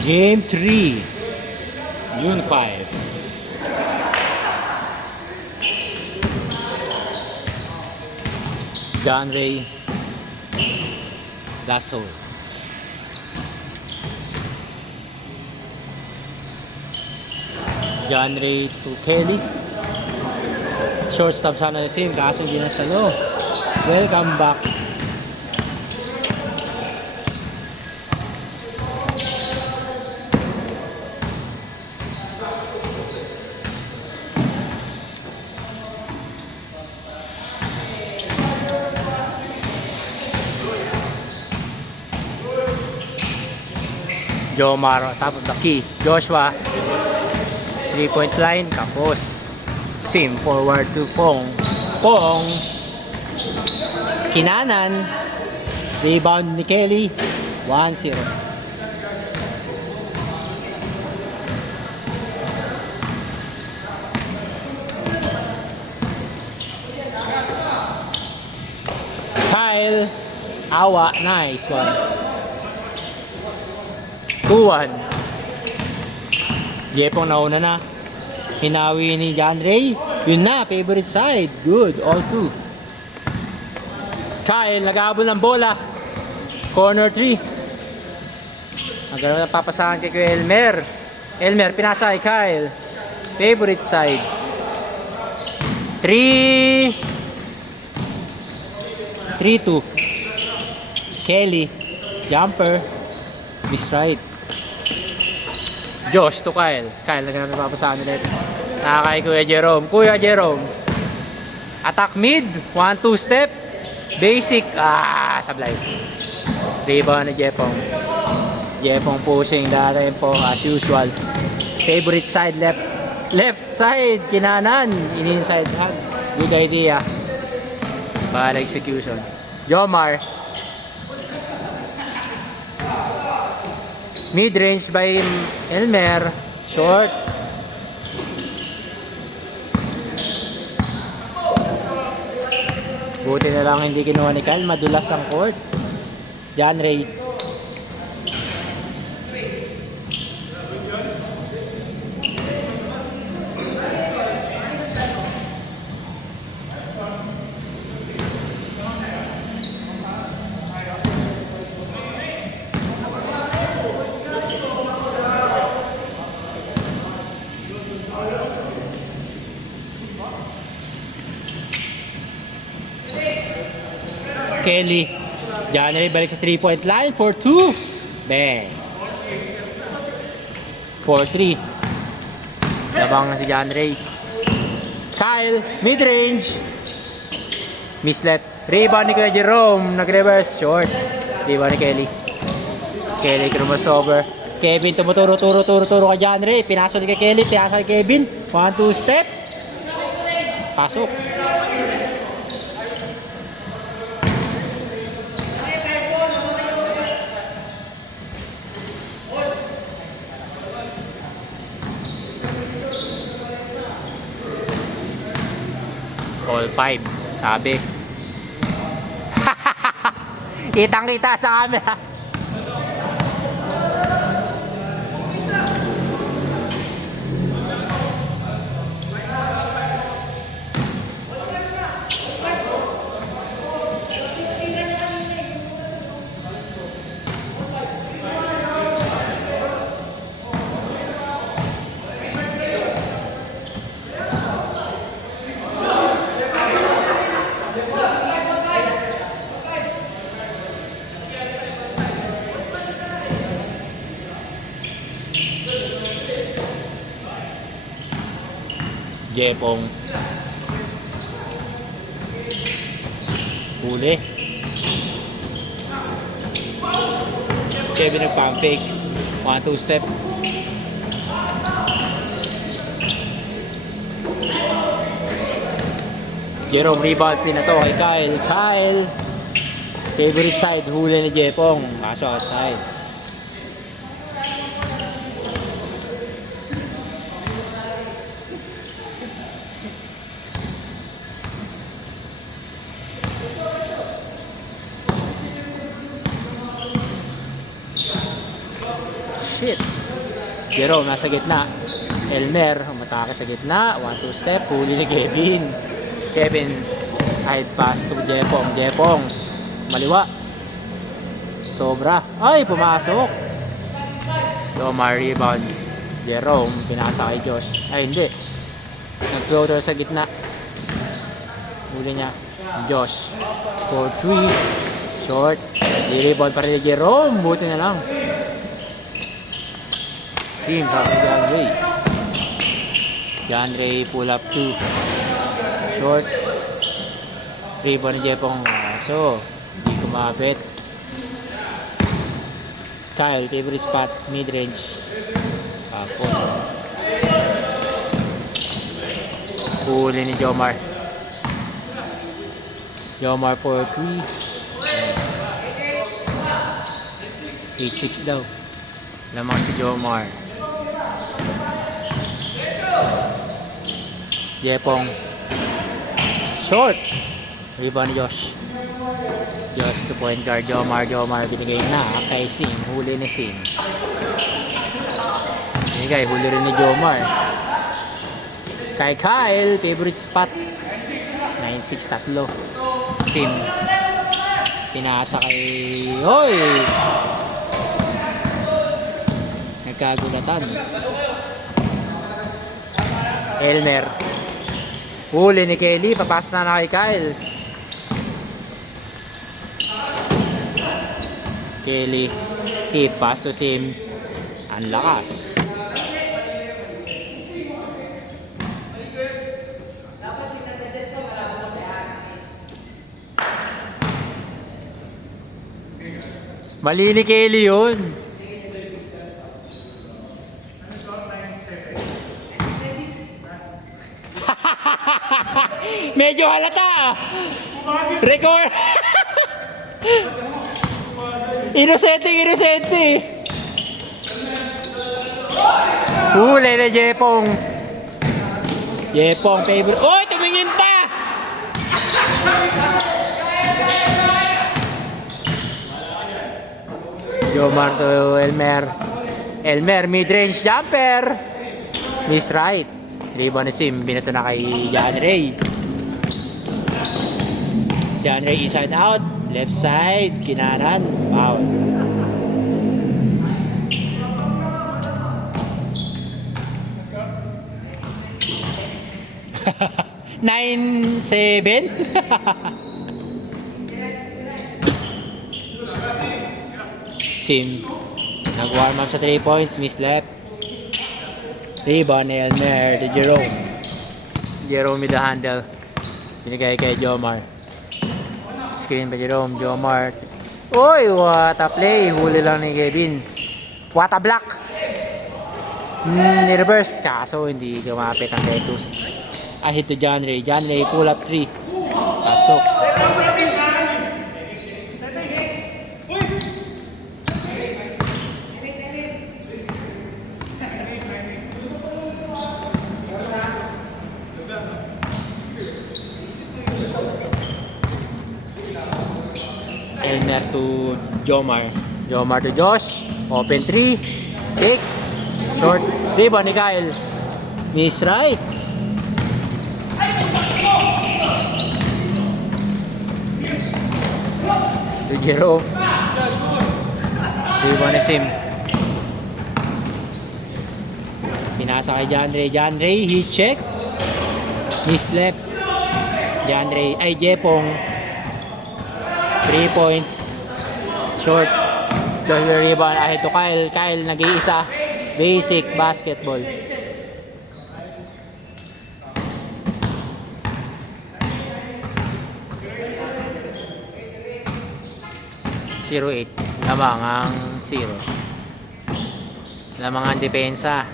Game 3, June 5. John Ray, last hole. John Ray to Kelly. Shortstop sana the same, kaso hindi na sa low. Welcome back. Jomar, top of the key. Joshua, 3-point line, kapos. Sim forward to Pong. Pong. Kinanan. Rebound ni Kelly. 1-0. Kyle. Awa. Nice one. 2-1. Jepong nauna na. Hinawi ni John Ray. Yun na, favorite side. Good, all two. Kyle, nag-aabol ng bola. Corner 3. Nagkaroon na papasahan kay Elmer. Elmer, pinasa kay Kyle. Favorite side. 3-2. Kelly. Jumper. Miss right. Josh to Kyle. Kyle, nagpapasahan ulit. Nakakay Kuya Jerome. Kuya Jerome. Attack mid. 1-2 step. Basic. Sablay. Rebound ni Jepong. Jepong pushing. Darating po as usual. Favorite side left. Left side. Kinanan. In-inside hand. Good idea. Bad execution. Jomar. Mid-range by Elmer. Short. Buti na lang hindi kinuha ni Kyle. Madulas ang court. John Ray. Kelly. John Ray balik sa 3-point line for 2. Bang. 4-3. Labang na si John Ray. Kyle, mid-range. Mislet. Rebound ni Kuya Jerome. Nag-reverse. Short. Rebound ni Kelly. Kelly crossover. Kevin tumuturo kay John Ray. Pinasok ni kay Kelly. Pinasok kay Kevin. 1-2 step. Pasok. All 5, sabi. Kitang-kita sa camera. Jepong. Huli. Kevin nag-pump fake. 1-2 step. Jerome rebound din na to kay Kyle. Kyle. Favorite side. Huli ni Jepong. Kaso outside. shit. Jerome nasa gitna. Elmer, umatake sa gitna. 1-2 step. Huli ni Kevin. Kevin, side pass to Jepong. Jepong, maliwa. Sobra. Ay, pumasok. Jomar rebound. Jerome, pinasa kay Josh. Ay, hindi. Nag-floater sa gitna. Huli niya. Josh. 4-3. Short. I-rebound pa rin ni Jerome. Buti na lang. Sim, sabi ni John Ray. John Ray pull up 2. Short. Rebound ni Jepong. So, hindi kumapit. Kyle, favorite spot, mid-range. Tapos huli ni Jomar. Jomar for 3. 8-6 daw. Lamang si Jomar. Jepong. Short. Rebound ni Josh. Josh to point guard. Jomar binigay na kay Sim. Huli ni Sim. Binigay. Huli rin ni Jomar. Kay Kyle. Favorite spot. 9-6 tatlo. Sim. Pinasa kay... Hoy! Nagkagulatan. Elmer. Huli ni Kelly. Papasa na kay Kyle. Kelly. Tip pass to Sim. Ang lakas. Mali ni Kelly yun. Medyo halata. Record. Inosente. Huli na Jepong. Jepong favorite. Oh, tumingin pa. Jomar to Elmer. Elmer mid-range jumper. Miss right. Rebound ni Sim. Binato na kay John Ray. John Ray inside out. Left side. Kinanan. Foul. Nine, 7. Sim. Nag-warm up sa 3 points. Miss left. Rebound ni Elmer to Jerome. Jerome with the handle. Binigay kay Jomar. Screen pa Jerome. Jomar. Uy, what a play. Huli lang ni Kevin. What a block. Ni-reverse. Kaso hindi kumapit ang Letus. Ahit to John Ray. John Ray pull up 3. Pasok. Elmer to Jomar. Jomar to Josh. Open 3. Pick. Short. Rebound ni Kyle. Miss right. To Jerome. Rebound ni Sim. Pinasa kay John Ray. John Ray, heat check. Miss left. John Ray. Ay, Jepong. 3 points. Short. Josh will rebound. Ahead to Kyle. Kyle nag-iisa. Basic basketball. Zero 8. Lamang ang 0. Lamang ang depensa.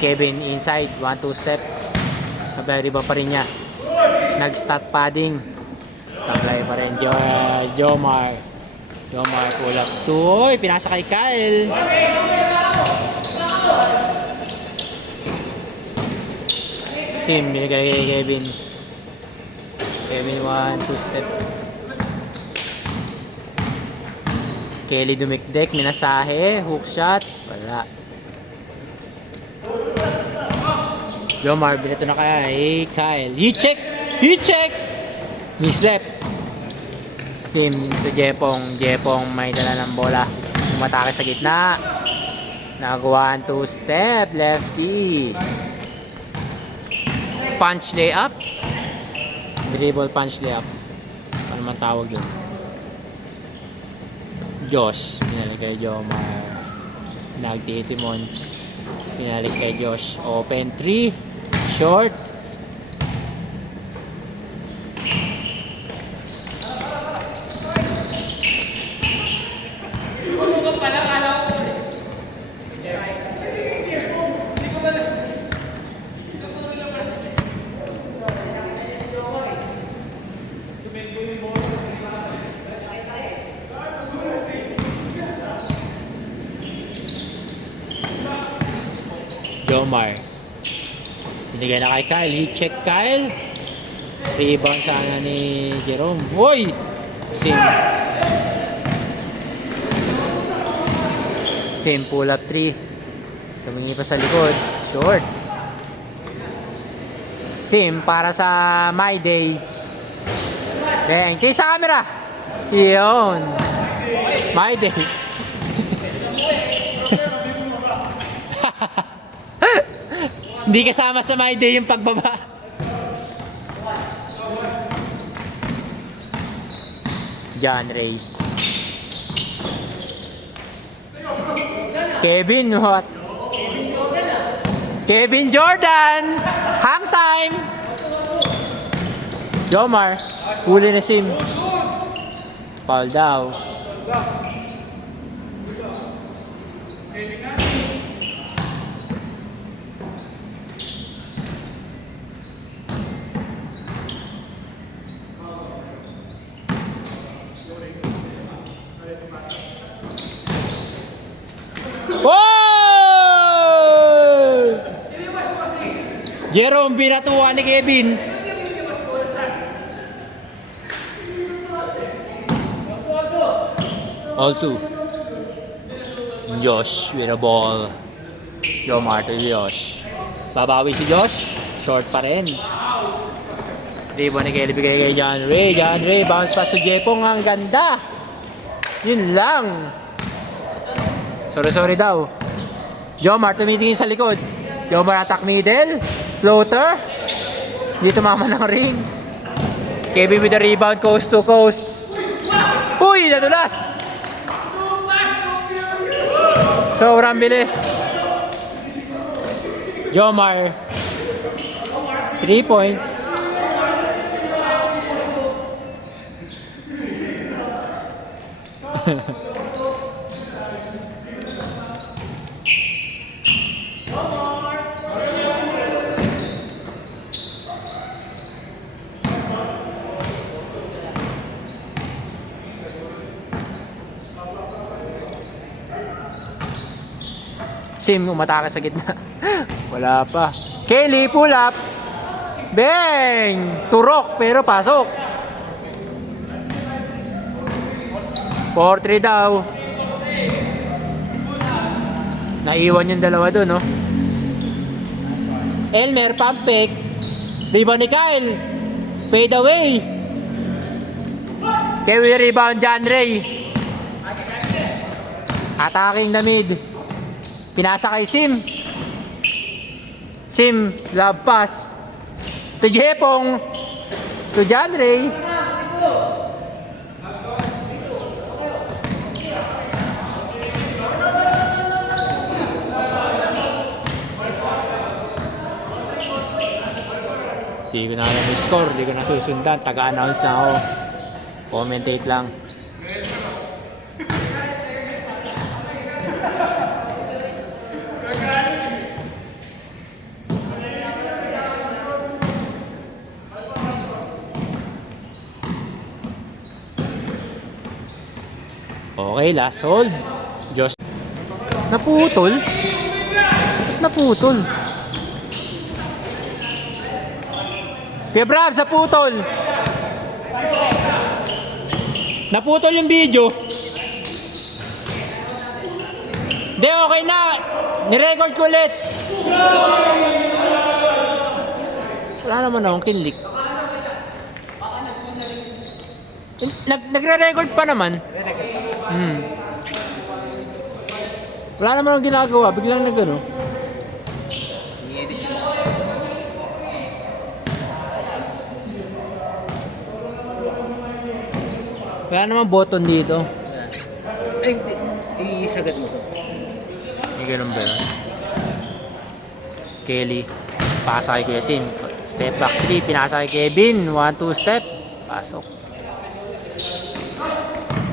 Kevin inside. 1-2 step. Sablay rebound pa rin niya. Nag-stat padding. Sablay pa rin Jomar. Jomar pull up 2. Oy, pinasa kay Kyle. Sim, binigay kay Kevin. Kevin 1-2 step. Kelly dumikdik, minasahe, hook shot, wala. Jomar, binato na kaya, Kyle. He check! Mislep. Sim to Jepong. Jepong may dala ng bola. Umatake sa gitna. Nagawa 2 step, lefty. Punch layup. Dribble punch layup. Ano man tawag yun? Josh. Pinalik kay Jomar. Nagtitimon. Pinalik kay Josh. Open 3. Short. Jomar. Binigay na kay Kyle. He check Kyle. Rebound sana ni Jerome. Uy! Sim pull up 3. Tumingi pa sa likod. Short. Sim para sa My Day. Bang. Kaya sa camera. Yun. My Day. Hindi kasama sa My Day yung pagbaba. John Ray. Kevin, what? Kevin Jordan! Hang time! Jomar, huli na Sim. Foul daw. Jerome, binatuwa ni Kevin. All 2. Josh with a ball. Jomar to Josh. Babawi si Josh. Short pa rin. Rebound ni Kelly bigay kay John Ray. John Ray, bounce pass sa Jepong. Ang ganda. Yun lang. Sorry daw. Jomar tumitingin sa likod. Jomar attack middle. Floater. Hindi tumama ng ring. Kevin with the rebound, coast to coast. Uy, nadulas. Sobrang bilis. Jomar. 3 points. Sim, umatake sa gitna. Wala pa. Kelly, pull up. Bang! Turok, pero pasok. 4-3 daw. Naiwan yung dalawa doon, no? Elmer, pump fake. Rebound ni Kyle. Fade away. Kevin rebound, John Ray. Attacking the mid. Pinasa kay Sim. Sim, love pass. To Jepong. To John Ray. Di ko na alam yung score. Di ko na susundan. Taga-announce na ako. Commentate lang. Okay, last hold. Josh. Naputol. Naputol. Kuya Brad, sa putol. Naputol yung video. Hindi, okay na. Nirecord ko ulit. Wala naman akong kinlik. Nagre-record pa naman. Wala naman akong ginagawa. Biglang nagano. Wala naman button dito. Ay, isagad mo to. May ganun ba yun? Kelly. Pasa kay Kuya Sim. Step back 3. Pinasa kay Kevin. 1-2 step. Pasok.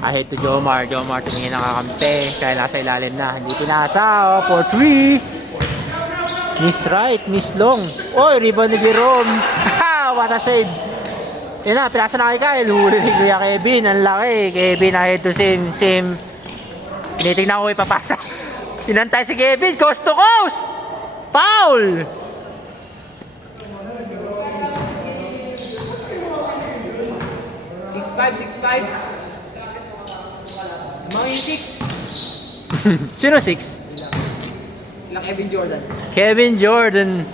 Ahead to Jomar. Jomar tumingin nakakampi. Kaya nasa ilalim na. Hindi pinasa. Oh, for 3. Miss right. Miss long. Oy, rebound ni Jerome. What a save. Yan na, pinasa na kay Kyle. Huli ni Kuya Kevin. Ang laki. Kevin ahead to Sim. Sim. Tinitignan ko ipapasa. Tinantay si Kevin. Coast to coast. Foul. Six five. Mga 6. Sino 6? Lang Evan Jordan. Kevin Jordan.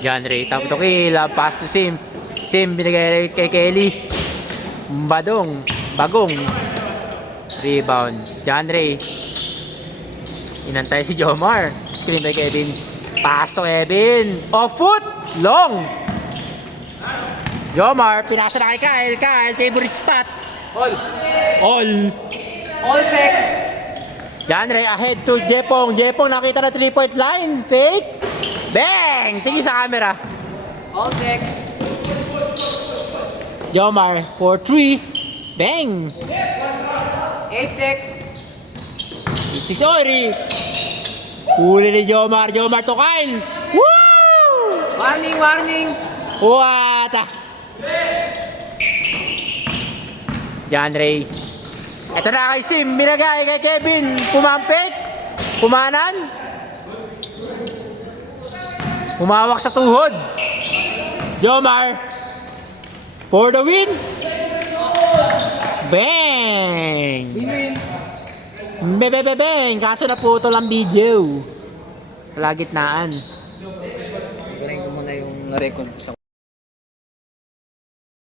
John Ray. Top to kill. Pass to Sim. Sim binigay kay Kelly. Bagong. Rebound. John Ray. Inantay si Jomar. Screen by Kevin. Pass to Kevin. Off foot. Long. Jomar. Pinasa na kay Kyle. Kyle. Favorite spot. All. All six. John Ray ahead to Jepong. Jepong nakita na 3-point line. Fake. Bang! Tingin sa camera. All six. Jomar for 3. Bang! 8-6. 6 Ori. Huli ni Jomar. Jomar to Kyle. Woo! Warning. What? John Ray. Ito na kay Sim. Binagay kay Kevin. Pumampik. Kumanan. Humawak sa tuhod. Jomar. For the win. Bang! Bang! Kaso naputol ang video. Wala gitnaan. Galing ko muna yung record sa